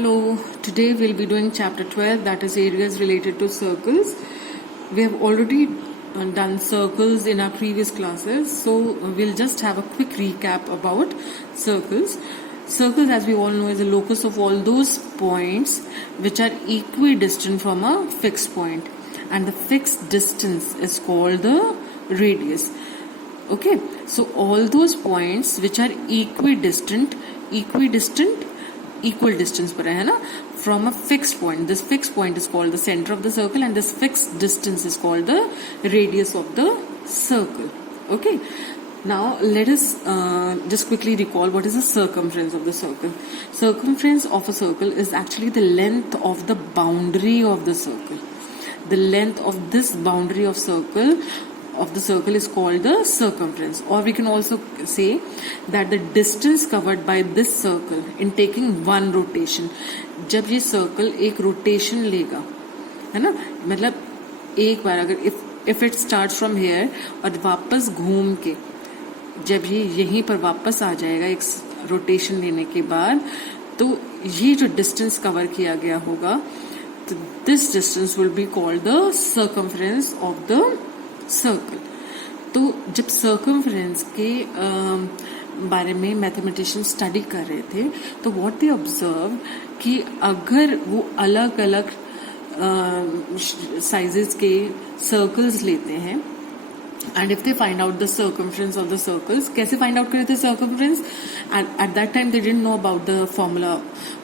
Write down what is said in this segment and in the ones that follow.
Hello, today we'll be doing chapter 12, that is areas related to circles. We have already done circles in our previous classes, so we'll just have a quick recap about circles. Circles, as we all know, is a locus of all those points which are equidistant from a fixed point, and the fixed distance is called the radius. Okay, so all those points which are equidistant equal distance पर है ना from a fixed point. This fixed point is called the center of the circle, and this fixed distance is called the radius of the circle. Okay, now let us just quickly recall what is the circumference of the circle. Circumference of a circle is actually the length of the boundary of the circle. The length of this boundary of the circle is called the circumference, or we can also say that the distance covered by this circle in taking one rotation. जब ये circle एक rotation लेगा, है ना, मतलब एक बार अगर if it starts from here और वापस घूम के जब ये यहीं पर वापस आ जाएगा एक रोटेशन लेने के बाद, तो ये जो डिस्टेंस कवर किया गया होगा, तो this distance will be called the circumference of the circle. तो जब सर्कमफ्रेंस के बारे में मैथमेटिशियन स्टडी कर रहे थे, तो व्हाट दे ऑब्जर्व कि अगर वो अलग अलग साइजेस के सर्कल्स लेते हैं, and if they find out the circumference of the circles, कैसे find out करे थे circumference? At that time they didn't know about the formula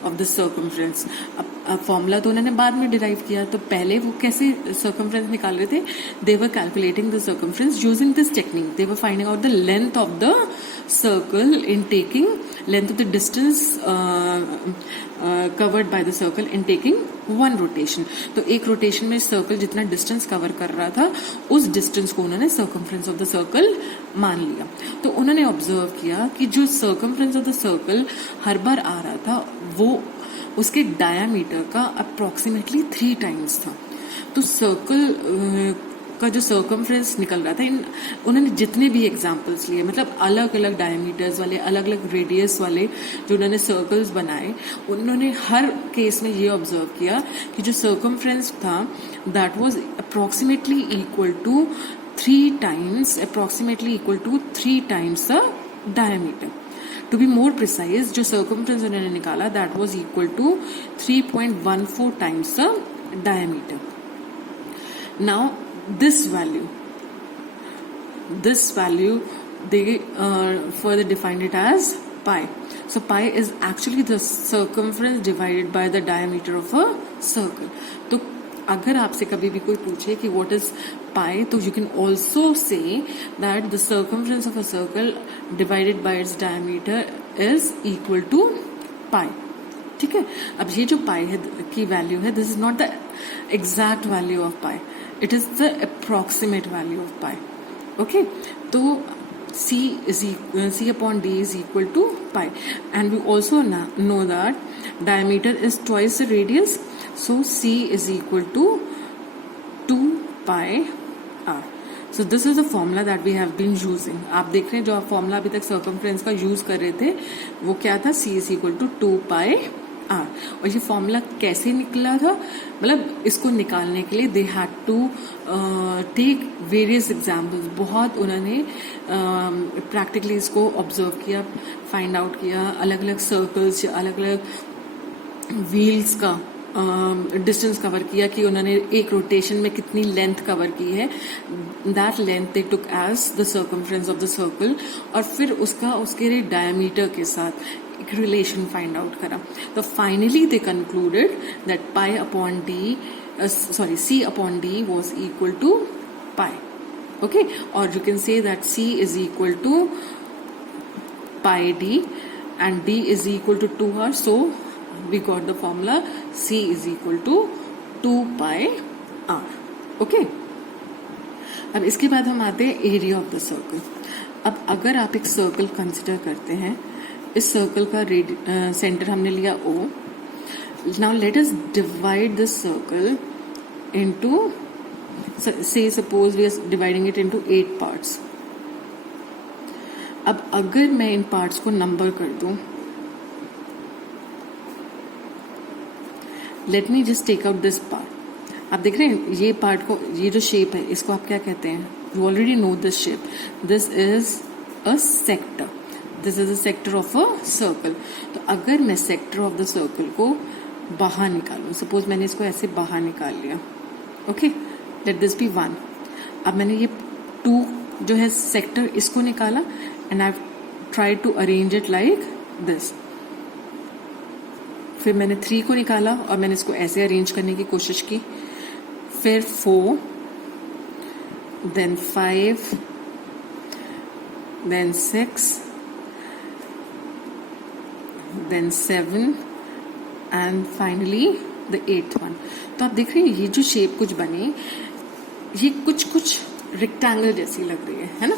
of the circumference. अब फॉर्मूला तो उन्होंने बाद में डिराइव किया, तो पहले वो कैसे circumference निकाल रहे थे? They were calculating the circumference using this technique. They were finding out the length of the circle in taking length of the distance covered by the circle in taking one rotation. तो एक rotation में circle जितना distance cover कर रहा था, उस distance को उन्होंने सर्कमफ्रेंस ऑफ द सर्कल मान लिया. तो उन्होंने ऑब्जर्व किया कि जो सर्कमफ्रेंस ऑफ द सर्कल हर बार आ रहा था, वो उसके डायामीटर का अप्रोक्सीमेटली 3 टाइम्स था. तो सर्कल का जो सर्कमफ्रेंस निकल रहा था, उन्होंने जितने भी एग्जांपल्स लिए, मतलब अलग अलग डायमीटर्स वाले, अलग अलग रेडियस वाले जो उन्होंने सर्कल्स बनाए, उन्होंने हर केस में ये ऑब्जर्व किया कि जो सर्कमफ्रेंस था that was approximately equal to 3 times the diameter. To be more precise, जो सर्कमफ्रेंस उन्होंने निकाला that was equal to 3.14 times the diameter. Now this value they further defined it as pi. So pi is actually the circumference divided by the diameter of a circle. तो अगर आपसे कभी भी कोई पूछे कि what is pi, तो you can also say that the circumference of a circle divided by its diameter is equal to pi. ठीक है. अब ये जो pi है की वैल्यू है, this is not the exact value of pi. It is the approximate value of pi. Okay, so C upon D is equal to pi, and we also know that diameter is twice the radius, so C is equal to 2 pi r. So this is the formula that we have been using. आप देख रहे हैं जो आप formula अभी तक circumference का use कर रहे थे, वो क्या था? C is equal to 2 pi r. और ये फॉर्मूला कैसे निकला था? मतलब इसको निकालने के लिए they had to take various examples. बहुत उन्होंने प्रैक्टिकली इसको ऑब्जर्व किया, फाइंड आउट किया, अलग अलग सर्कल्स, अलग अलग व्हील्स का डिस्टेंस कवर किया कि उन्होंने एक रोटेशन में कितनी लेंथ कवर की है. That length they took as the circumference of the circle, और फिर उसके डायमीटर के साथ एक रिलेशन फाइंड आउट करा. तो finally they concluded that C upon D was equal to pi. Okay, or you can say that C is equal to pi D and D is equal to 2r. So we got the formula C is equal to 2 pi r. Okay, अब इसके बाद हम आते हैं area of the circle. अब अगर आप एक सर्कल कंसिडर करते हैं, इस सर्कल का सेंटर हमने लिया O. Now let us divide this circle into, say suppose we are dividing it into 8 parts. अब अगर मैं इन पार्ट्स को नंबर कर दूं, let me just take out this part. आप देख रहे हैं ये पार्ट को, ये जो शेप है इसको आप क्या कहते हैं? You already know this shape, this is a sector, this is a sector of a circle. तो अगर मैं सेक्टर ऑफ द सर्कल को बाहर निकालूं, सपोज मैंने इसको ऐसे बाहर निकाल लिया, ओके, लेट दिस बी 1। अब मैंने ये 2 जो है सेक्टर इसको निकाला and I try to arrange it like this. फिर मैंने 3 को निकाला और मैंने इसको ऐसे अरेंज करने की कोशिश की। फिर 4, then 5, then 6, then 7 and finally the 8th one. तो आप देख रहे हैं ये जो शेप कुछ बनी, ये कुछ रेक्टेंगल जैसी लग रही है ना?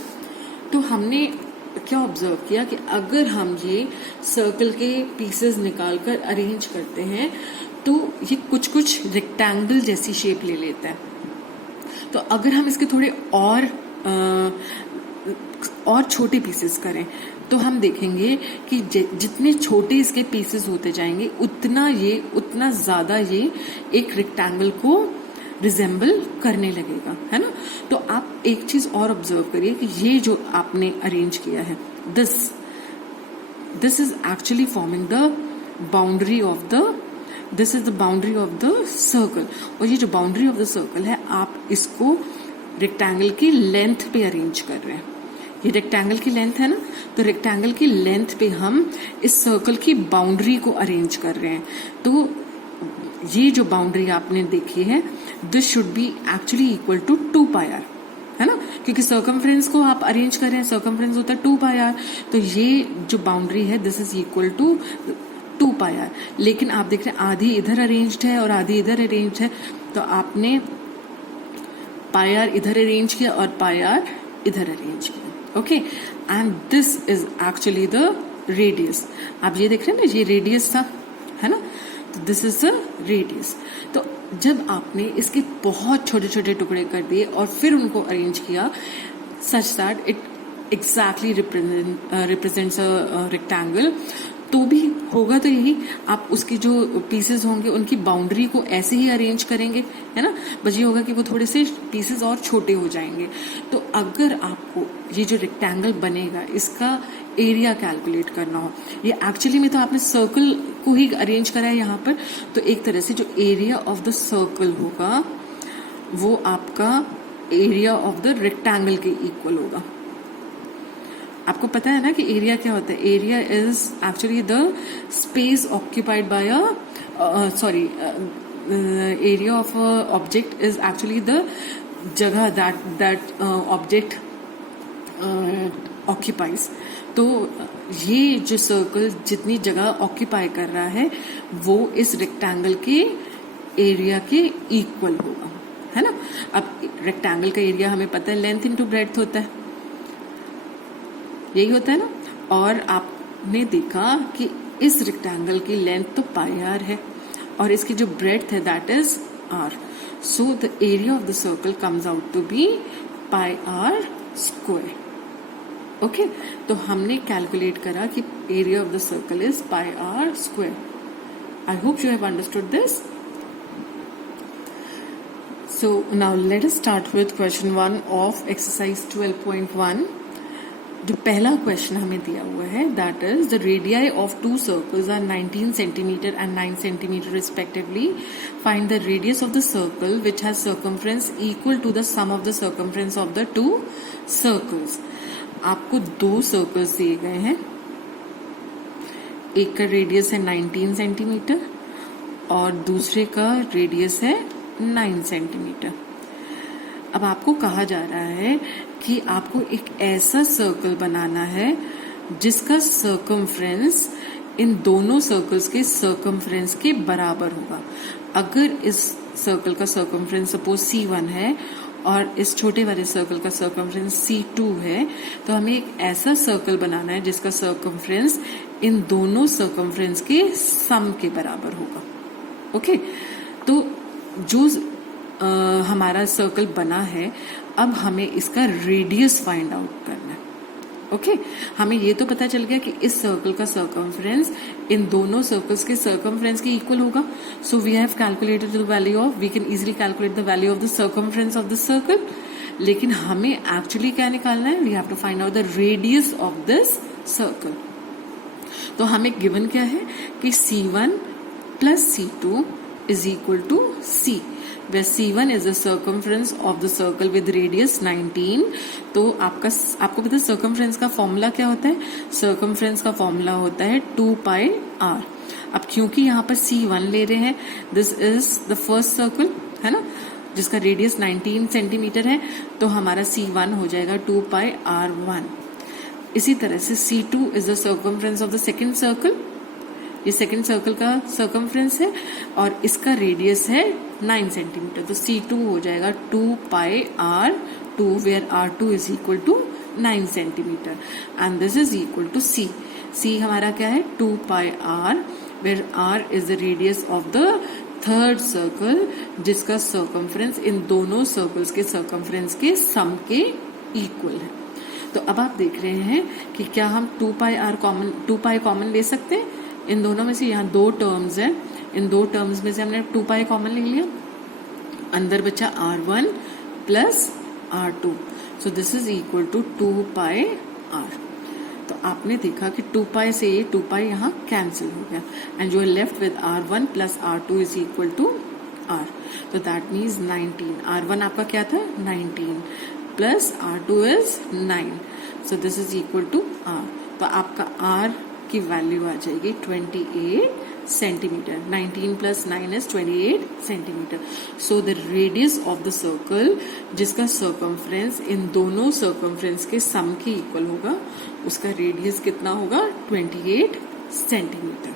तो हमने क्या ऑब्जर्व किया कि अगर हम ये सर्कल के पीसेस निकालकर अरेंज करते हैं तो ये कुछ रेक्टेंगल जैसी शेप ले लेता है। तो अगर हम इसके थोड़े और छोटे पीसेस करें तो हम देखेंगे कि जितने छोटे इसके पीसेस होते जाएंगे उतना ज्यादा ये एक रेक्टेंगल को रिजेंबल करने लगेगा, है ना? तो आप एक चीज और ऑब्जर्व करिए कि ये जो आपने अरेंज किया है, this is actually forming the boundary of the, this is the boundary of the circle. और ये जो बाउंड्री ऑफ द सर्कल है, आप इसको रेक्टेंगल की लेंथ पे अरेंज कर रहे हैं। ये रेक्टेंगल की लेंथ है ना, तो रेक्टेंगल की लेंथ पे हम इस सर्कल की बाउंड्री को अरेंज कर रहे हैं। तो ये जो बाउंड्री आपने देखी है, this should be actually equal to 2 pi r, है ना? क्योंकि सर्कमफ्रेंस को आप अरेंज कर रहे हैं, सर्कमफ्रेंस होता है 2 पाई आर। तो ये जो बाउंड्री है, this is equal to 2 pi r. लेकिन आप देख रहे हैं आधी इधर अरेंज्ड है और आधी इधर अरेंज्ड है, तो आपने पाई आर इधर अरेंज किया और पाई आर इधर अरेंज किया, okay? And this is actually the radius. आप ये देख रहे हैं ना, ये रेडियस था, है ना? तो दिस इज द रेडियस। तो जब आपने इसके बहुत छोटे छोटे टुकड़े कर दिए और फिर उनको अरेंज किया such that it exactly represents a rectangle, तो भी होगा तो यही, आप उसकी जो पीसेस होंगे उनकी बाउंड्री को ऐसे ही अरेंज करेंगे, है ना? बस ये होगा कि वो थोड़े से पीसेस और छोटे हो जाएंगे। तो अगर आपको ये जो रेक्टेंगल बनेगा इसका एरिया कैलकुलेट करना हो, ये एक्चुअली में तो आपने सर्कल को ही अरेंज करा है यहाँ पर, तो एक तरह से जो एरिया ऑफ द सर्कल होगा वो आपका एरिया ऑफ द रेक्टेंगल के इक्वल होगा। आपको पता है ना कि एरिया क्या होता है? Area is actually the space occupied by area of object is actually the जगह दैट ऑब्जेक्ट ऑक्यूपाइज। तो ये जो सर्कल जितनी जगह ऑक्यूपाई कर रहा है वो इस रेक्टेंगल के एरिया के इक्वल होगा, है ना? अब रेक्टेंगल का एरिया हमें पता है लेंथ इनटू ब्रेड्थ होता है, यही होता है ना? और आपने देखा कि इस रेक्टेंगल की लेंथ तो पाई आर है और इसकी जो ब्रेड्थ है that is r. So the area of the circle comes out to be pi r square, okay? तो हमने कैलकुलेट करा कि area of the circle is pi r square. I hope you have understood this. So now let us start with question 1 of exercise 12.1. जो पहला question हमें दिया हुआ है that is the radii of 2 circles are 19 centimetre and 9 centimetre respectively. Find the radius of the circle which has circumference equal to the sum of the circumference of the 2 circles. आपको 2 circles दिए गए हैं, एक का radius है 19 centimetre और दूसरे का रेडियस है 9 सेंटीमीटर। अब आपको कहा जा रहा है कि आपको एक ऐसा सर्कल बनाना है जिसका सर्कमफ्रेंस इन दोनों सर्कल्स के सर्कमफ्रेंस के बराबर होगा। अगर इस सर्कल का सर्कमफ्रेंस सपोज C1 है और इस छोटे वाले सर्कल का सर्कमफ्रेंस C2 है, तो हमें एक ऐसा सर्कल बनाना है जिसका सर्कमफ्रेंस इन दोनों सर्कमफ्रेंस के सम के बराबर होगा, ओके? तो जो हमारा सर्कल बना है, अब हमें इसका रेडियस फाइंड आउट करना है, ओके हमें ये तो पता चल गया कि इस सर्कल का सर्कमफ्रेंस इन दोनों सर्कल्स के सर्कमफ्रेंस के इक्वल होगा. So we have calculated the value of, we can easily calculate the value of the circumference of the circle. लेकिन हमें एक्चुअली क्या निकालना है, we have to find out the radius of this circle. तो हमें given क्या है कि C1 plus C2 is equal to C, where C1 is the circumference of the circle with radius 19. तो आपको पता है circumference का फॉर्मूला क्या होता है? circumference का फॉर्मूला होता है 2 pi r. अब क्योंकि यहाँ पर C1 ले रहे हैं, this is the first circle, है ना, जिसका रेडियस 19 सेंटीमीटर है, तो हमारा C1 हो जाएगा 2 pi r1. इसी तरह से C2 is the circumference of the second circle. ये सेकेंड सर्कल का सर्कमफ्रेंस है और इसका रेडियस है 9 सेंटीमीटर. तो C2 हो जाएगा 2 pi r2 where r2 is equal to 9 centimetre and this is equal to C. C हमारा क्या है 2 pi r where r is the radius of the third circle जिसका सर्कमफ्रेंस इन दोनों सर्कल्स के सर्कमफ्रेंस के सम के इक्वल है. तो अब आप देख रहे हैं कि क्या हम 2 pi कॉमन ले सकते हैं इन दोनों में से. यहाँ दो टर्म्स हैं, इन दो टर्म्स में से हमने 2 pi कॉमन ले लिया, अंदर बचा r1 plus r2. So this is equal to 2 pi r. तो आपने देखा कि 2 pi से ये 2 pi यहाँ कैंसिल हो गया and you are left with r1 plus r2 is equal to r. तो दैट मीन्स 19. r1 आपका क्या था 19 plus r2 is 9. So this is equal to r. तो आपका r की वैल्यू आ जाएगी 28 centimetre. 19 plus 9 is 28 centimetre. So the radius of the circle जिसका सर्कमफ्रेंस इन दोनों सर्कमफ्रेंस के सम के इक्वल होगा, उसका रेडियस कितना होगा 28 सेंटीमीटर.